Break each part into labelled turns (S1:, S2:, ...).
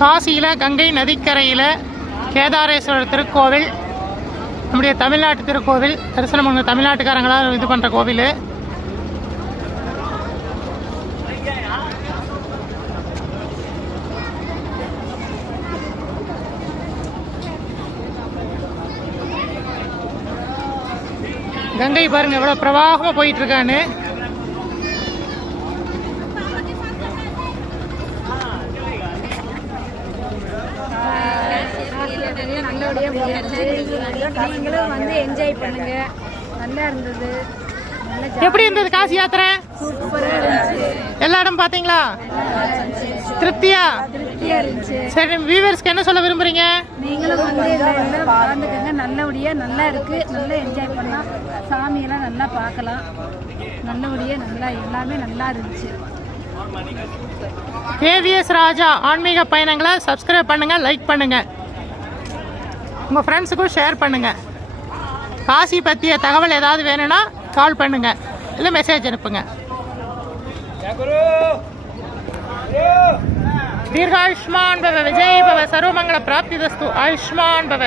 S1: காசியில் கங்கை நதிக்கரையில் கேதாரேஸ்வரர் திருக்கோவில் நம்முடைய தமிழ்நாட்டு திருக்கோவில் தரிசனம் பண்ண தமிழ்நாட்டுக்காரங்களாக இது பண்ணுற கோவில். கங்கை பாருங்க எவ்வளோ பிரவாகமாக போயிட்டுருக்கான்னு
S2: நல்லபடியாக முடியாச்சு நீங்களும் வந்து என்ஜாய் பண்ணுங்க. நல்லா இருந்தது.
S1: எப்படி இருந்தது காசி யாத்திரை? எல்லா இடம் பார்த்தீங்களா? திருப்தியா? சரி வியூவர்ஸ்க்கு என்ன சொல்ல விரும்புறீங்க?
S2: நீங்களும் வந்து கலந்துக்கங்க நல்லபடியாக நல்லா இருக்கு. நல்லா என்ஜாய் பண்ணலாம். சாமியெல்லாம் நல்லா பார்க்கலாம். நல்லபடியாக நல்லா எல்லாமே நல்லா இருந்துச்சு.
S1: கேவிஎஸ் ராஜா ஆன்மீக பயணங்களை சப்ஸ்கிரைப் பண்ணுங்க லைக் பண்ணுங்க. உங்கள் ஃப்ரெண்ட்ஸுக்கும் ஷேர் பண்ணுங்கள் காசி பற்றிய தகவல் ஏதாவது வேணும்னா கால் பண்ணுங்க. இல்லை மெசேஜ் அனுப்புங்க. தீர்காயுஷ்மான் பவ விஜய் பவ சர்வமங்கள பிராப்தி தஸ்து ஆயுஷ்மான் பவ.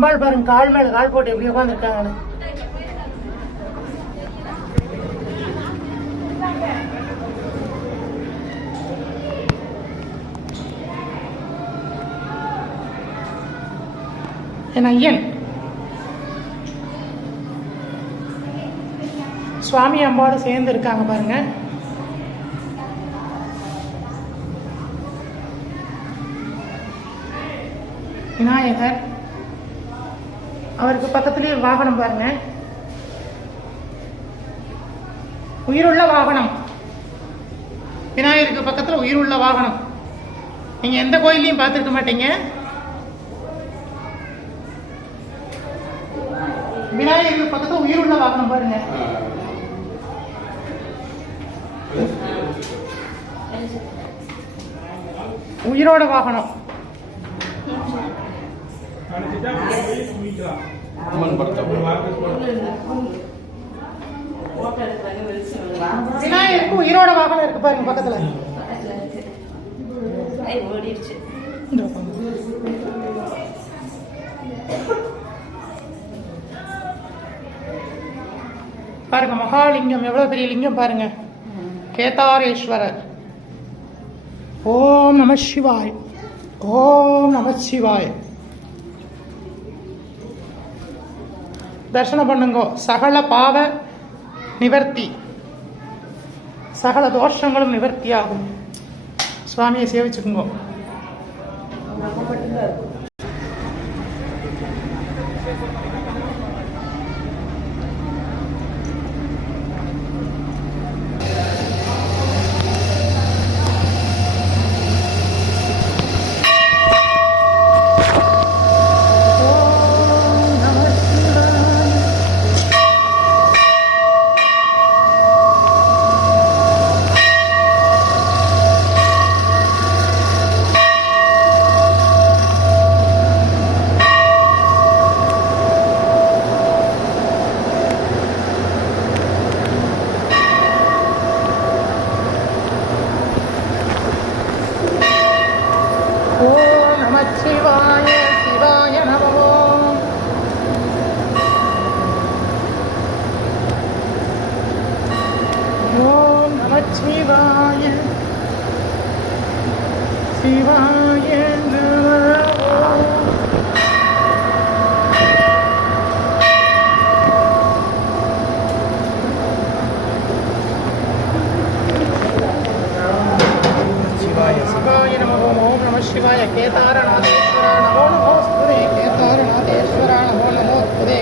S1: அம்பாள் பாருங்க கால் மேல கால் போட்டு எப்படி உட்காந்துருக்காங்கன்னு என் ஐயன். சுவாமி அம்பாவோட சேர்ந்து இருக்காங்க பாருங்க. விநாயகர். அவருக்கு பக்கத்துலேயே வாகனம் பாருங்க. உயிருள்ள வாகனம். விநாயகருக்கு பக்கத்தில் உயிருள்ள வாகனம். நீங்க எந்த கோயிலையும் பார்த்துருக்க மாட்டீங்க. விநாயகருக்கு பக்கத்தில் உயிருள்ள வாகனம் பாருங்க. உயிரோட வாகனம்.
S3: அம்மன் படத்தை
S1: விநாயகருக்கு உயிரோட வாகனம் இருக்கு பாருங்க பக்கத்துல.
S4: ஓடிடுச்சு
S1: பாருங்க மகாலிங்கம் எவ்வளவு பெரிய லிங்கம் பாருங்க. கேதாரேஸ்வரர். ஓம் நம சிவாய். ஓம் நம சிவாய். தர்சனம் பண்ணுங்க. சகல பாவ நிவர்த்தி. சகல தோஷங்களும் நிவர்த்தியாகும். சுவாமியை சேவிச்சுக்குங்க.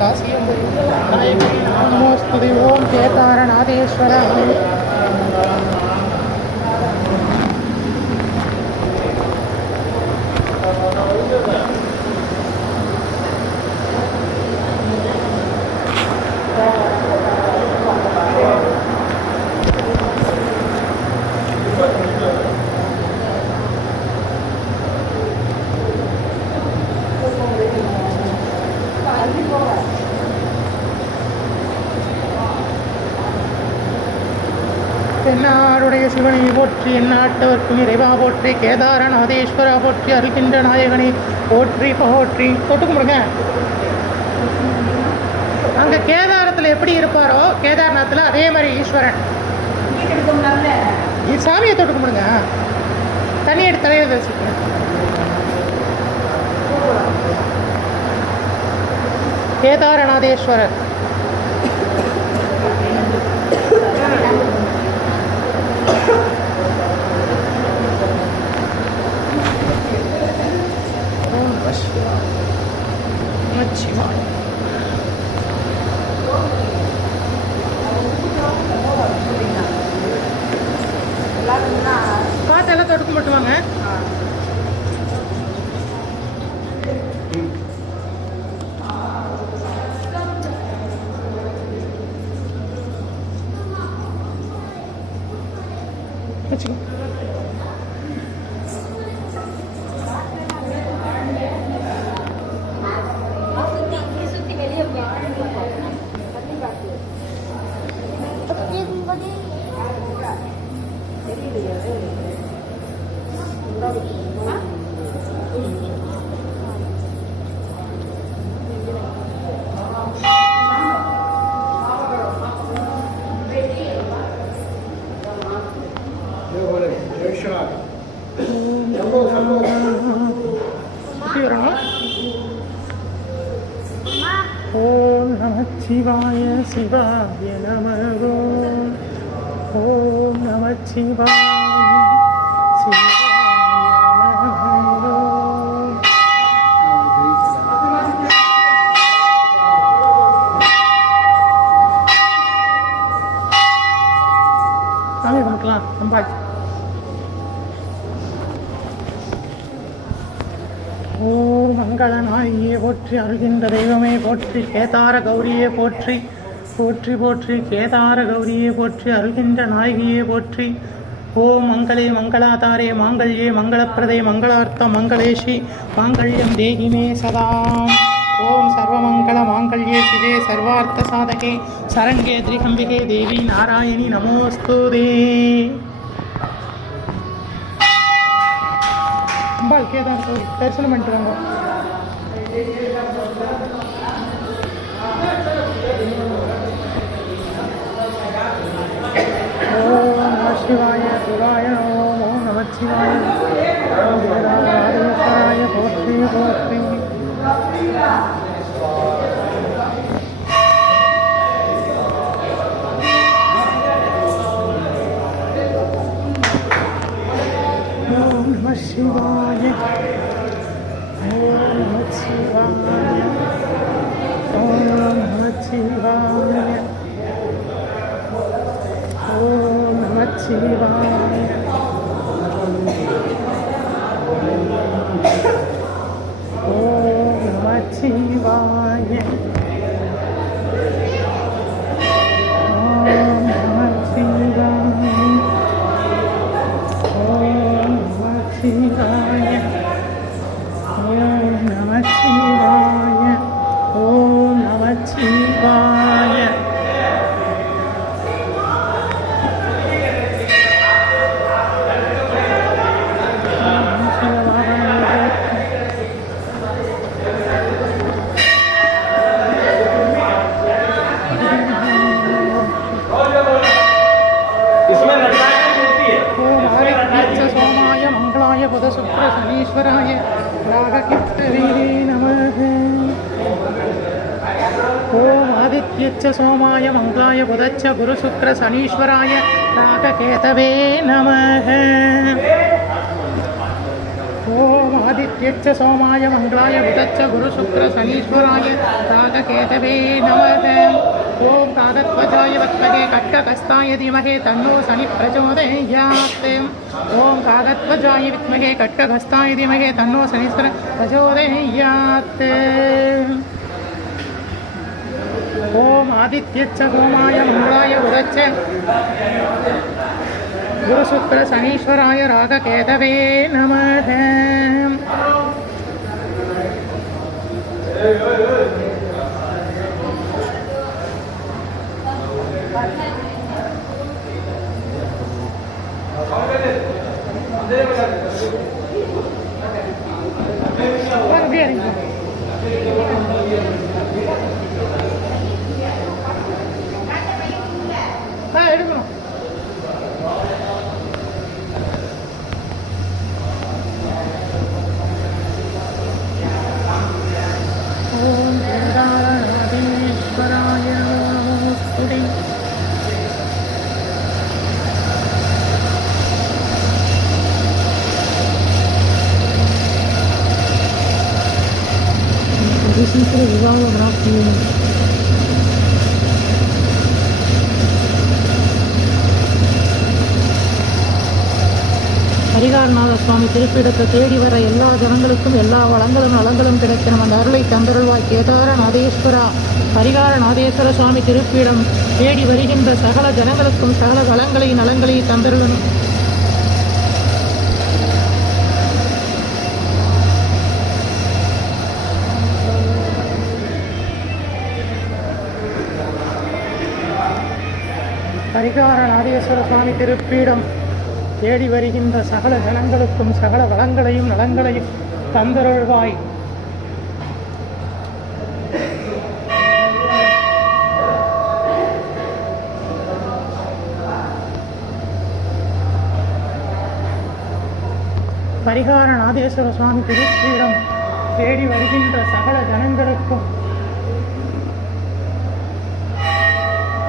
S1: காசியம் நமோஸ்துதி ஓம் கேதாரநாதேஸ்வரம் தென்னாடுடைய சிவனை போற்றி எந்நாட்டவர்க்கும் இறைவா போற்றி கேதாரநாதேஸ்வரா போற்றி அருகின்ற நாயகனை போற்றி போற்றி. தொட்டு கும்பிடுங்க அங்க கேதாரத்தில் எப்படி இருப்பாரோ கேதார்நாத்தில் அதே மாதிரி ஈஸ்வரன். சாமியை தொட்டு கும்பிடுங்க தண்ணி எடுத்து தலையில் வச்சுக்கோங்க. கேதாரநாதேஸ்வரர். 喝这个 지바에 지바에 남아고 오 남아 지바 Sampai jumpa. ஓம் மங்கள நாயியே போற்றி அருகின்ற தெய்வமே போற்றி கேதார கௌரியே போற்றி போற்றி போற்றி கேதார கௌரியே போற்றி அருகின்ற நாயகியே போற்றி. ஓம் மங்களே மங்களாதாரே மாங்கல்யே மங்களப்பிரதே மங்களார்த்த மங்களேஷி மாங்கல்யம் தேகிமே சதாம் ஓம் சர்வமங்கள மாங்கல்யே சிவே சர்வார்த்த சாதகே சரங்கே திரிகம்பிகே தேவி நாராயணி நமோஸ்துதே. அம்பாள் கேதார் கோவில் தரிசனம் பண்ணிட்டு வாங்க ஓம் நம சிவாய சிவாய ஓம் ஓம் நம சிவாய. ஓம் போற்றி போற்றி சிவாய ஓம் நம சிவாய ஓம் நம சிவாய ஓம் நம சிவாய ஓம் நம சிவாய च सोमाय मङ्गाय बुधच्च गुरुशुक्रशनीश्वराय ताककेतवे नमः।
S3: ॐ आदित्यच्च सोमाय मङ्गलाय बुधच्च
S1: गुरुशुक्रशनीश्वराय ताककेतवे नमः। ॐ तादत्वजाय वित्महे कट्टकस्ताय धीमहे तन्नो शनि प्रचोदय ॐ तादत्वजाय विद्महे कट्टकस्ताय धीमहे तन्नो शनिश्वर प्रचोदयात्। ஓம் ஆதித்யச்ச ஹோமாய மங்களாய உதச்ச குருசுக்ர சனீஸ்வராய ராககேதவே நமக Thank you. சுவாமி திருப்பிடத்தை தேடி வர எல்லா ஜனங்களுக்கும் எல்லா வளங்களும் நலங்களும் கிடைக்கணும். அந்த அருளை தந்தருள்வாய் கேதார நாதேஸ்வரா பரிகார நாதேஸ்வர சுவாமி திருப்பிடம் தேடி வருகின்ற சகல ஜனங்களுக்கும் சகல வளங்களையும் நலங்களையும் தந்தருளணும். பரிகார நாதேஸ்வர சுவாமி திருப்பீடம் தேடி வருகின்ற சகல ஜனங்களுக்கும் சகல வளங்களையும் நலங்களையும் தந்தருள்வாய். பரிகார நாதேஸ்வர சுவாமி திருப்பீடம் தேடி வருகின்ற சகல ஜனங்களுக்கும்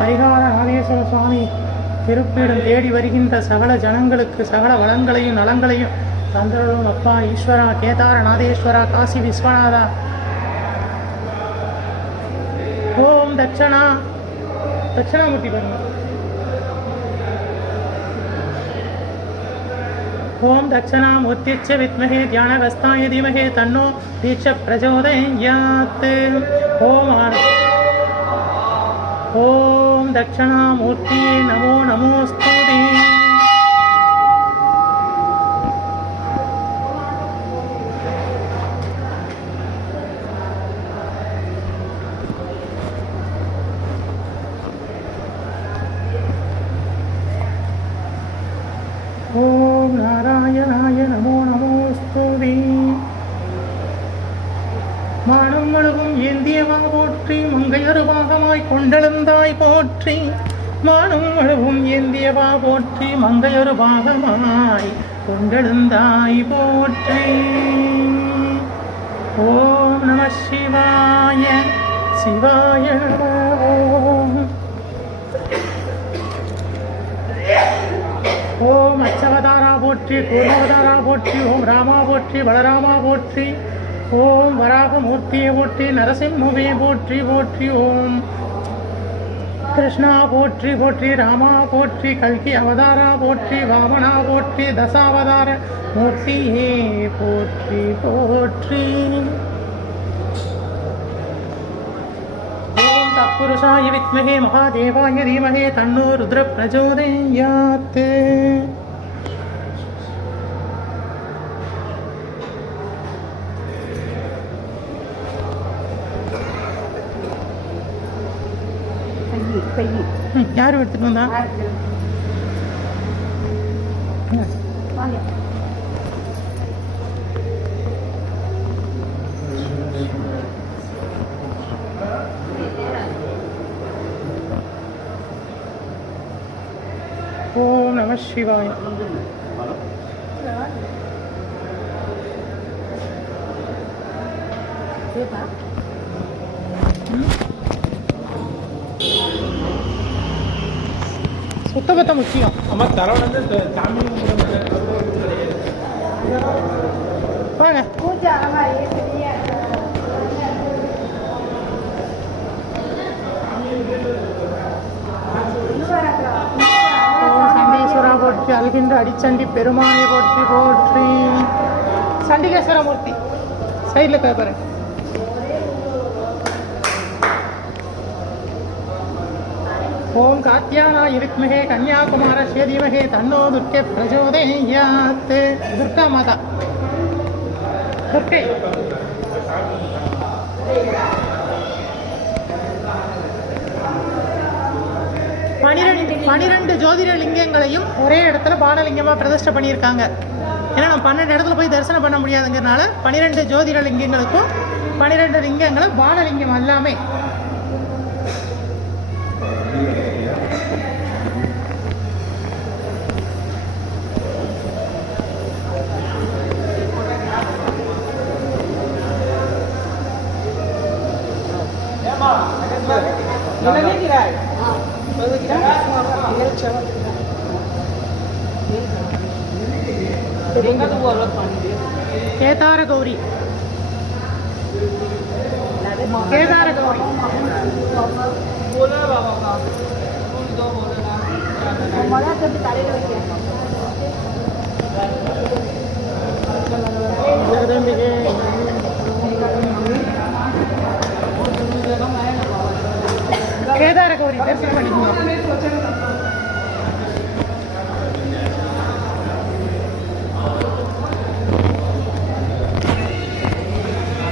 S1: பரிகார நாதேஸ்வர சுவாமி திருப்பீடும் தேடி வருகின்ற சகல ஜனங்களுக்கு சகல வளங்களையும் நலங்களையும் தந்தரும் அப்பா ஈஸ்வரா கேதார நாதேஸ்வரா காசி விஸ்வநாதா. ஓம் தட்சணா. தட்சணாமூர்த்தி பாருங்க. ஓம் தட்சணாமூர்த்திச்ச வித்மஹே தியானவஸ்தாய தீமகே தன்னோ தீட்ச பிரச்சோதயாத் ஓம் ஆன ஓம் தட்சணாமூர்த்தி நமோ நமோஸ்துதே மங்கையரு பாகமாய் கொண்டெழுந்தாய் போற்றை. ஓம் நம சிவாய சிவாய ஓம் ஓம் அச்சவதாரா போற்றி கூர்மவதாரா போற்றி ஓம் ராமா போற்றி பலராமா போற்றி. ஓம் வராகமூர்த்தியை போற்றி நரசிம்மவே போற்றி போற்றி. ஓம் கிருஷ்ணா போற்றி போற்றி ராமா போற்றி கல்கி அவதாரா போற்றி வாமனா போற்றி தசாவதார மூர்த்தியே போற்றி போற்றி ஓம் தத்புருஷாய வித்மஹே மகாதேவாய தீமஹே தன்னோ ருத்ர பிரச்சோதயாத் ம், யார் எடுத்துட்டு வந்தா? ஓம் நம சிவாயம் சுத்தபத்த முக்கியம்
S3: நம்ம தரவணந்து சாமி
S1: பாருங்க.
S2: பூஜை
S1: போற்றி அல்கின்ற அடிச்சண்டி பெருமானை போற்றி போட்டி சண்டிகேஸ்வர மூர்த்தி சைடில் பாருங்க. ஓம் காத்தியானாய வித்மகே கன்யாகுமாரஸ்ய தீமகே தன்னோ துர்க்கே பிரச்சோதயாத் துர்கா மாதா. துர்க்கை. பனிரெண்டு பனிரெண்டு ஜோதிட லிங்கங்களையும் ஒரே இடத்துல பானலிங்கமாக பிரதிஷ்டை பண்ணியிருக்காங்க. ஏன்னா நம்ம பன்னெண்டு இடத்துல போய் தரிசனம் பண்ண முடியாதுங்கிறனால பனிரெண்டு ஜோதிட லிங்கங்களுக்கும் பனிரெண்டு லிங்கங்களை பானலிங்கம் எல்லாமே मैंने गिरा। है मैंने
S2: गिरा? मेरे चलो देंगा
S1: तो वो
S2: अलग पानी दे
S1: कहता और गौरी कहता और गौरी बोला बाबा बोल दो बोला
S2: मज़ा करते तारे लगे
S1: கேதார கௌரி தரிசனம் பண்ணிக்கணும்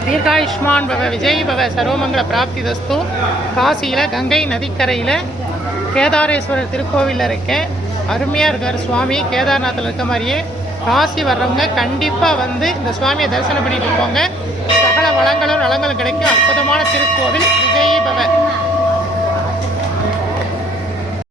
S1: தீர்காயுஷ்மான் பவ விஜய் பவ சர்வமங்கல பிராப்தி தஸ்து காசியில் கங்கை நதிக்கரையில் கேதாரேஸ்வரர் திருக்கோவிலில் இருக்கேன் அருமையாக இருக்கார் சுவாமி. கேதார்நாத்தில் இருக்க மாதிரியே காசி வர்றவங்க கண்டிப்பாக வந்து இந்த சுவாமியை தரிசனம் பண்ணிட்டு போங்க. சகல வளங்களும் நலங்களும் கிடைக்கும். அற்புதமான திருக்கோவில் விஜய் பவ.